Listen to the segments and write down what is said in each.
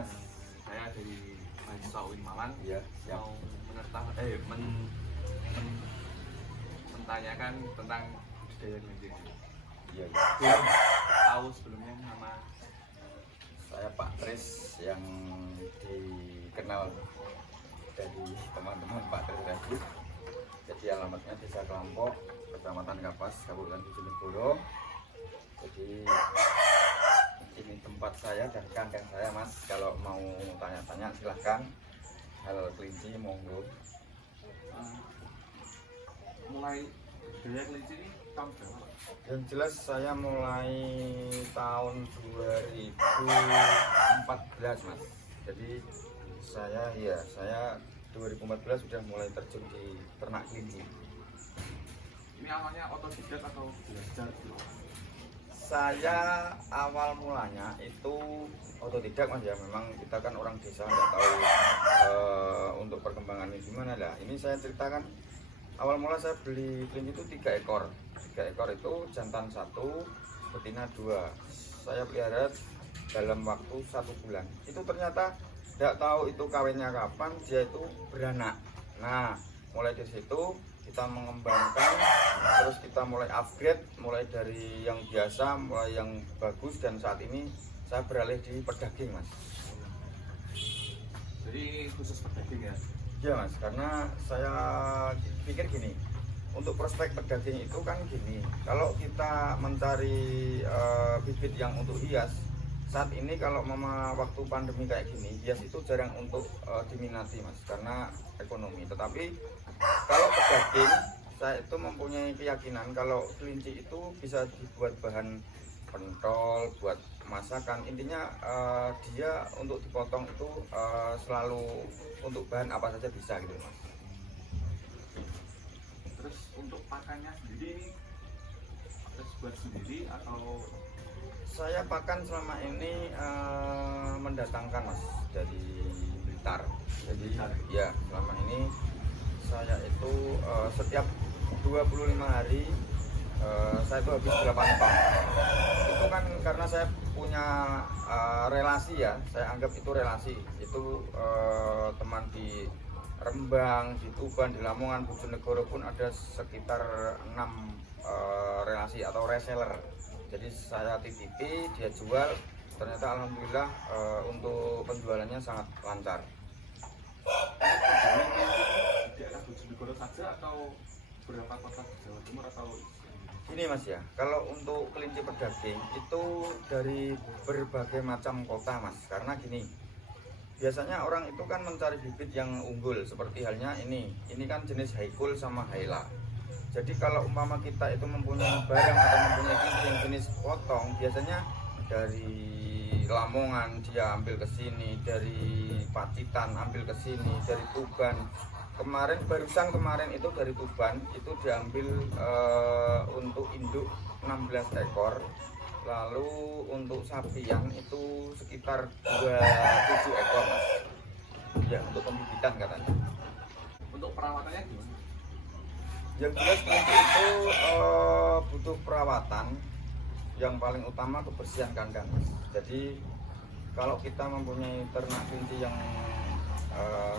Mas. Saya dari mahasiswa UIN Malang. Iya, siap. Mau menanyakan tentang budaya kelinci. Iya. Belum tahu sebelumnya nama Saya Pak Tris yang dikenal dari teman-teman Pak Tris tadi. Jadi alamatnya Desa Kelampok, Kecamatan Kapas, Kabupaten Bojonegoro. Jadi ini tempat saya dan kandang saya, Mas. Kalau mau tanya-tanya silahkan. Hal kelinci monggo. mulai budaya kelinci ini tahun berapa, Pak? Yang jelas saya mulai tahun 2014, Mas. Jadi saya 2014 sudah mulai terjun di ternak kelinci. Ini awalnya otodidak atau belajar dulu? Saya awal mulanya itu otodidak, Mas, ya. Memang kita kan orang desa nggak tahu untuk perkembangannya gimana lah. Ini saya ceritakan awal mula saya beli kelinci itu 3 ekor. 3 ekor itu jantan 1, betina 2. Saya pelihara dalam waktu 1 bulan. Itu ternyata nggak tahu itu kawinnya kapan, dia itu beranak. Nah, mulai dari situ kita mengembangkan, terus kita mulai upgrade, mulai dari yang biasa, mulai yang bagus, dan saat ini saya beralih di pedaging, Mas. Jadi ini khusus pedaging ya? Ya, Mas, karena saya pikir gini, untuk prospek pedaging itu kan gini, kalau kita mencari bibit yang untuk hias, saat ini kalau waktu pandemi kayak gini, hias itu jarang untuk diminati, Mas, karena ekonomi. Tetapi kalau pedaging, saya itu mempunyai keyakinan kalau kelinci itu bisa dibuat bahan pentol, buat masakan. Intinya dia untuk dipotong itu selalu untuk bahan apa saja bisa gitu, Mas. Terus untuk pakannya sendiri ini harus buat sendiri atau? Saya pakan selama ini mendatangkan, Mas, dari Blitar. Jadi ya selama ini saya itu setiap 25 hari saya itu habis 8 ton. Itu kan karena saya punya relasi ya, saya anggap itu relasi. Itu teman di Rembang, di Tuban, di Lamongan, Bojonegoro pun ada sekitar 6 relasi atau reseller. Jadi saya titipi, dia jual, ternyata alhamdulillah untuk penjualannya sangat lancar. Di daerah Bojonegoro saja atau beberapa kota di Jawa Timur atau? Ini, Mas, ya, kalau untuk kelinci pedaging itu dari berbagai macam kota, Mas. Karena gini, biasanya orang itu kan mencari bibit yang unggul, seperti halnya ini kan jenis haikul sama haila. Jadi kalau umpama kita itu mempunyai barang atau mempunyai kelinci yang jenis potong, biasanya dari Lamongan dia ambil ke sini, dari Pacitan ambil ke sini, dari Tuban. Barusan kemarin itu dari Tuban itu diambil untuk induk 16 ekor. Lalu untuk sapian itu sekitar 27 ekor, Mas. Ya, untuk pembibitan katanya. Untuk perawatannya gimana? Yang jelas kelinci itu butuh perawatan. Yang paling utama kebersihan kandang, Mas. Jadi kalau kita mempunyai ternak kelinci yang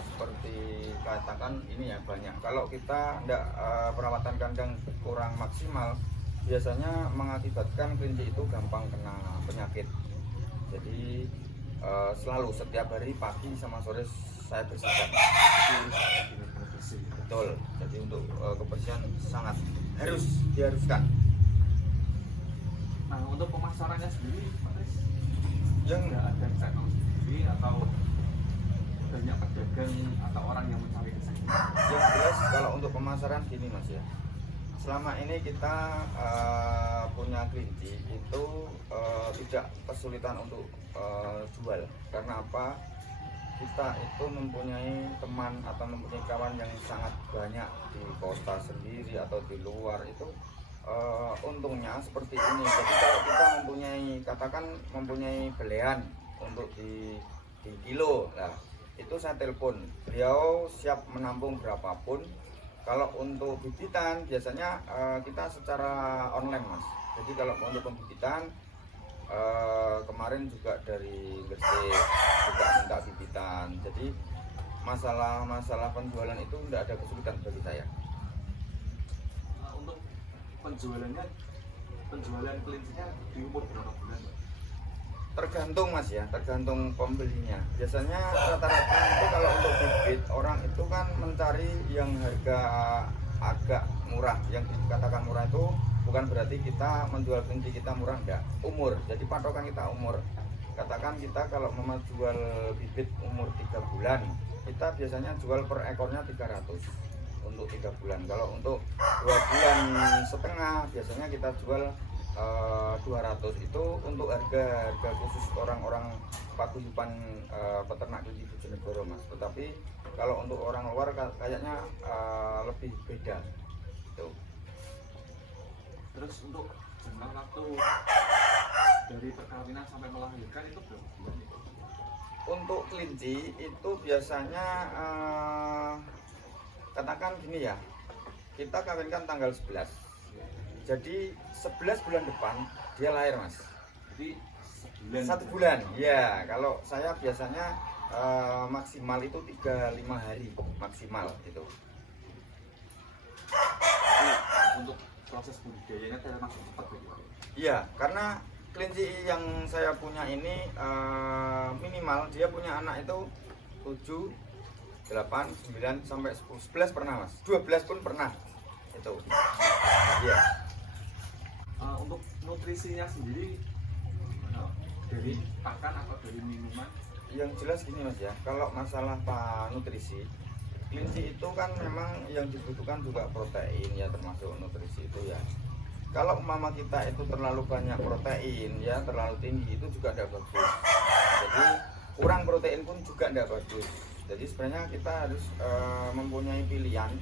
seperti katakan ini ya banyak. Kalau kita tidak perawatan kandang kurang maksimal, biasanya mengakibatkan kelinci itu gampang kena penyakit. Jadi selalu setiap hari pagi sama sore saya bersihkan. Betul. Jadi untuk kebersihan sangat diharuskan. Nah, untuk pemasarannya sendiri, Pak Tris, Yang ada channel sendiri atau banyak pedagang atau orang yang mencari ke sana? Yang jelas kalau untuk pemasaran gini, Mas, ya. Selama ini kita punya kelinci itu tidak kesulitan untuk jual. Karena apa? Kita itu mempunyai teman atau mempunyai kawan yang sangat banyak di kota sendiri atau di luar itu. Untungnya seperti ini. Jadi kalau kita mempunyai belehan untuk di kilo, nah itu saya telepon, beliau siap menampung berapapun. Kalau untuk bibitan biasanya kita secara online, Mas. Jadi kalau untuk pembibitan Kemarin juga dari Gresik juga minta bibitan. Jadi masalah penjualan itu tidak ada kesulitan bagi saya. Untuk penjualan kelincinya di umur berapa bulan? Tergantung mas ya, tergantung pembelinya. Biasanya rata-rata itu kalau untuk bibit orang itu kan mencari yang harga agak murah. Yang dikatakan murah itu bukan berarti kita menjual kelinci kita murah, enggak. Umur, jadi patokan kita umur. Katakan kita kalau mau jual bibit umur 3 bulan, kita biasanya jual per ekornya 300 untuk 3 bulan. Kalau untuk 2 bulan setengah biasanya kita jual 200. Itu untuk harga khusus orang-orang paguyuban peternak kelinci Bojonegoro mas. Tetapi kalau untuk orang luar kayaknya lebih beda tuh. Terus untuk jangka waktu dari perkawinan sampai melahirkan itu berapa bulan? Untuk kelinci itu biasanya katakan gini ya, kita kawinkan tanggal 11. Jadi 11 bulan depan dia lahir mas. Jadi sebulan. 1 bulan. Ya, kalau saya biasanya maksimal itu 35 hari maksimal itu. Jadi, untuk proses budidayanya termasuk cepat begitu. Iya, karena kelinci yang saya punya ini minimal dia punya anak itu 7, 8, 9 sampai 10, 11 pernah mas. 12 pun pernah itu. Iya. Untuk nutrisinya sendiri dari pakan atau dari minuman? Yang jelas gini mas ya, kalau masalah nutrisi, kelinci itu kan memang yang dibutuhkan juga protein ya, termasuk nutrisi itu ya. Kalau mama kita itu terlalu banyak protein ya, terlalu tinggi, itu juga tidak bagus. Jadi kurang protein pun juga tidak bagus. Jadi sebenarnya kita harus mempunyai pilihan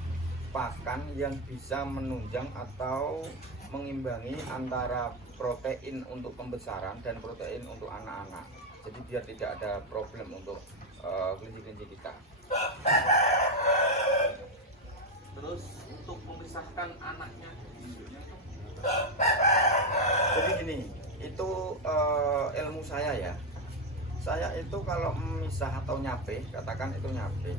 pakan yang bisa menunjang atau mengimbangi antara protein untuk pembesaran dan protein untuk anak-anak. Jadi biar tidak ada problem untuk kelinci-kelinci kita. Terus untuk memisahkan anaknya dari induknya itu? Jadi gini, itu ilmu saya ya. Saya itu kalau memisah atau nyape, katakan itu nyape,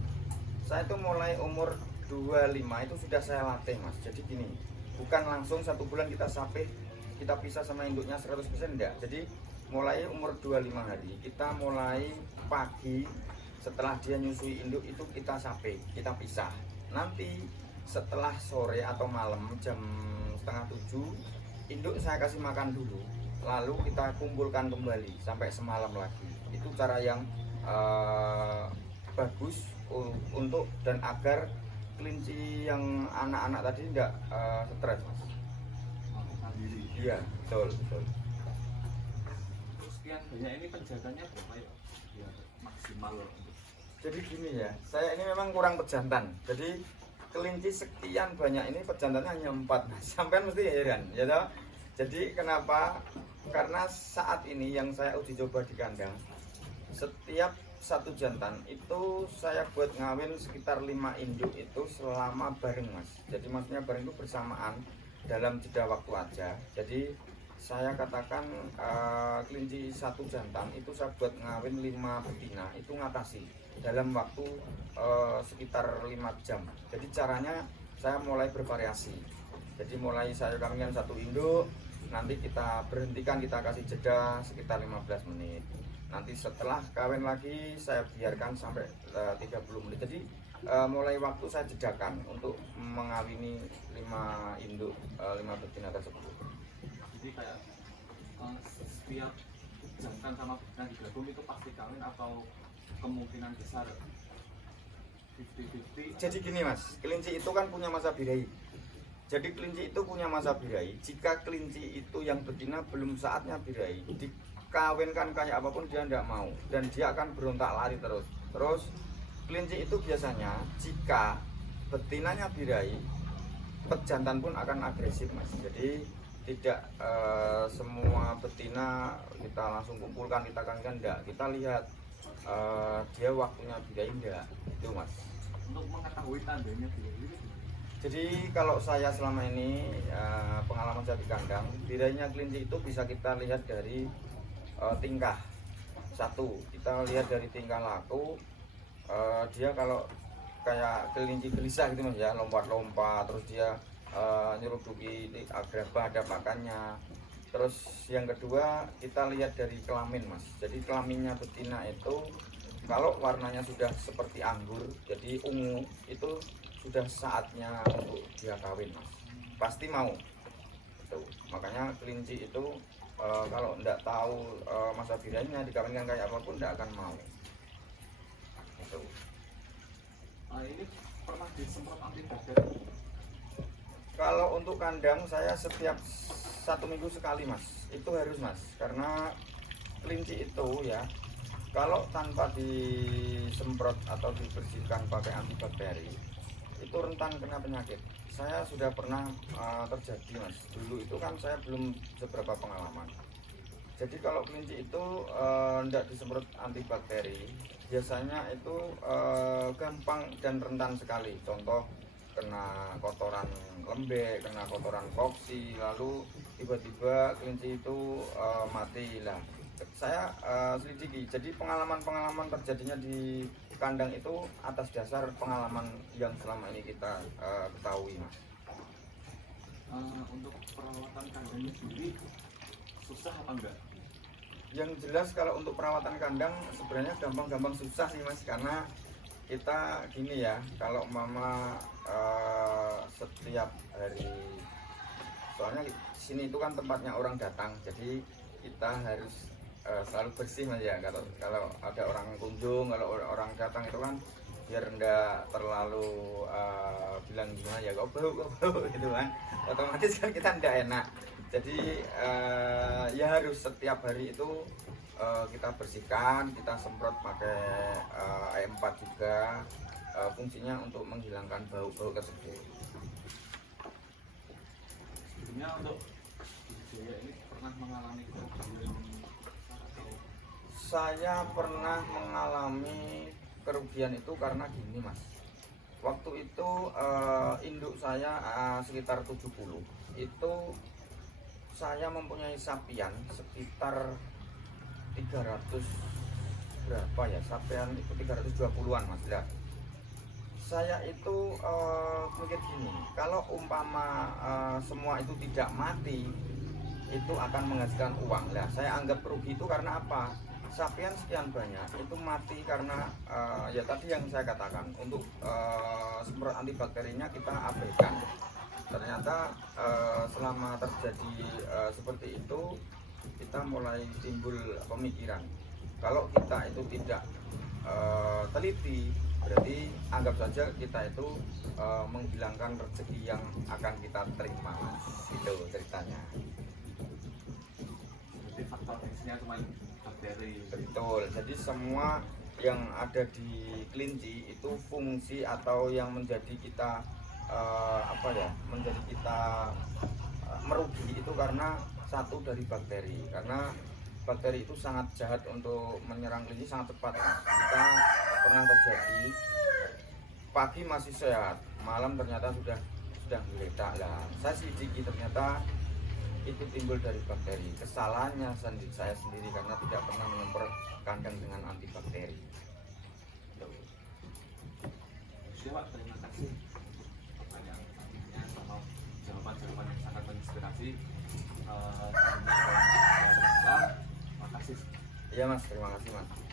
saya itu mulai umur 25 itu sudah saya latih mas. Jadi gini, bukan langsung 1 bulan kita sape, kita pisah sama induknya 100% enggak. Jadi mulai umur 25 hari kita mulai pagi setelah dia nyusui induk itu kita sape, kita pisah. Nanti setelah sore atau malam jam setengah 7 induk saya kasih makan dulu, lalu kita kumpulkan kembali sampai semalam lagi. Itu cara yang bagus untuk dan agar kelinci yang anak-anak tadi tidak stres mas. Sendiri. Iya betul betul. Terus sekian banyak ini penjaganya berapa ya? Biar maksimal untuk Jadi gini ya, saya ini memang kurang pejantan. Jadi kelinci sekian banyak ini pejantannya hanya 4 mas. Sampai mesti heran ya toh? Jadi kenapa? Karena saat ini yang saya uji coba di kandang, setiap 1 jantan itu saya buat ngawin sekitar 5 induk itu selama bareng mas. Jadi maksudnya bareng itu bersamaan dalam jeda waktu aja. Jadi saya katakan kelinci 1 jantan itu saya buat ngawin 5 betina itu ngatasi dalam waktu sekitar 5 jam. Jadi caranya saya mulai bervariasi. Jadi mulai saya kawinkan 1 induk, nanti kita berhentikan, kita kasih jeda sekitar 15 menit. Nanti setelah kawin lagi saya biarkan sampai 30 menit. Jadi mulai waktu saya jedakan untuk mengawini 5 induk 5 betina tersebut. jadi kayak setiap jantan sama betina digabung itu pasti kawin atau kemungkinan besar 50-50? Jadi gini mas, kelinci itu kan punya masa birahi. Jadi kelinci itu punya masa birahi. Jika kelinci itu yang betina belum saatnya birahi, dikawinkan kayak apapun dia tidak mau dan dia akan berontak lari terus. Terus kelinci itu biasanya jika betinanya birahi, pejantan pun akan agresif mas. Jadi tidak semua betina kita langsung kumpulkan, kita kawinkan, enggak. Kita lihat dia waktunya birahi enggak, itu mas. Untuk mengetahui tandanya birahi, jadi kalau saya selama ini pengalaman saya di kandang, birahinya kelinci itu bisa kita lihat dari tingkah. Satu, kita lihat dari tingkah laku, dia kalau kayak kelinci gelisah gitu mas ya, lompat-lompat, terus dia nyeruduki agrabah ada pakannya. Terus yang kedua kita lihat dari kelamin mas, jadi kelaminnya betina itu kalau warnanya sudah seperti anggur, jadi ungu, itu sudah saatnya untuk dia kawin mas, pasti mau itu. Makanya kelinci itu kalau tidak tahu masa birahinya dikawinkan kayak apapun tidak akan mau itu. Ini pernah disemprot anti bakteri? Kalau untuk kandang saya setiap 1 minggu sekali mas, itu harus mas, karena kelinci itu ya kalau tanpa disemprot atau dibersihkan pakai antibakteri itu rentan kena penyakit. Saya sudah pernah terjadi mas, dulu itu kan saya belum seberapa pengalaman. Jadi kalau kelinci itu tidak disemprot antibakteri, biasanya itu gampang dan rentan sekali. Contoh kena kotoran lembek, kena kotoran koksi, lalu tiba-tiba kelinci itu mati lah. Saya selidiki, jadi pengalaman-pengalaman terjadinya di kandang itu atas dasar pengalaman yang selama ini kita ketahui mas. Untuk perawatan kandangnya sendiri susah apa enggak? Yang jelas kalau untuk perawatan kandang sebenarnya gampang-gampang susah sih mas, karena kita gini ya, kalau mama setiap hari, soalnya sini itu kan tempatnya orang datang, jadi kita harus selalu bersih mas ya. Kalau ada orang kunjung, kalau orang datang itu kan biar enggak terlalu bilang gimana ya, kok bau gitu kan, otomatis kan kita enggak enak. Jadi ya harus setiap hari itu kita bersihkan, kita semprot pakai E4 juga, fungsinya untuk menghilangkan bau-bau tersebut. Sebelumnya untuk Jaya ini pernah mengalami kerugian atau? Saya pernah mengalami kerugian itu karena gini mas, waktu itu induk saya sekitar 70, itu saya mempunyai sapian sekitar 300 berapa ya, sapian itu 320-an mas ya. Saya itu mikir gini, kalau umpama semua itu tidak mati, itu akan menghasilkan uang lah. Saya anggap rugi itu karena apa? Sapian sekian banyak itu mati karena ya tadi yang saya katakan, untuk semprot antibakterinya kita abaikan. Ternyata selama terjadi seperti itu, kita mulai timbul pemikiran, kalau kita itu tidak teliti, berarti anggap saja kita itu menghilangkan rezeki yang akan kita terima. Itu ceritanya. Jadi faktor X-nya cuma bakteri. Betul, jadi semua yang ada di kelinci itu fungsi atau yang menjadi kita menjadi kita merugi itu karena satu dari bakteri, karena bakteri itu sangat jahat untuk menyerang kelinci, sangat cepat. Kita pernah terjadi pagi masih sehat, malam ternyata sudah geletak lah. Saya selidiki, ternyata itu timbul dari bakteri. Kesalahannya saya sendiri karena tidak pernah menyemprot kandang dengan antibakteri. Siapa? Terima kasih pertanyaannya sama jawaban-jawaban yang sangat menginspirasi. Terima kasih. Iya mas, terima kasih mas.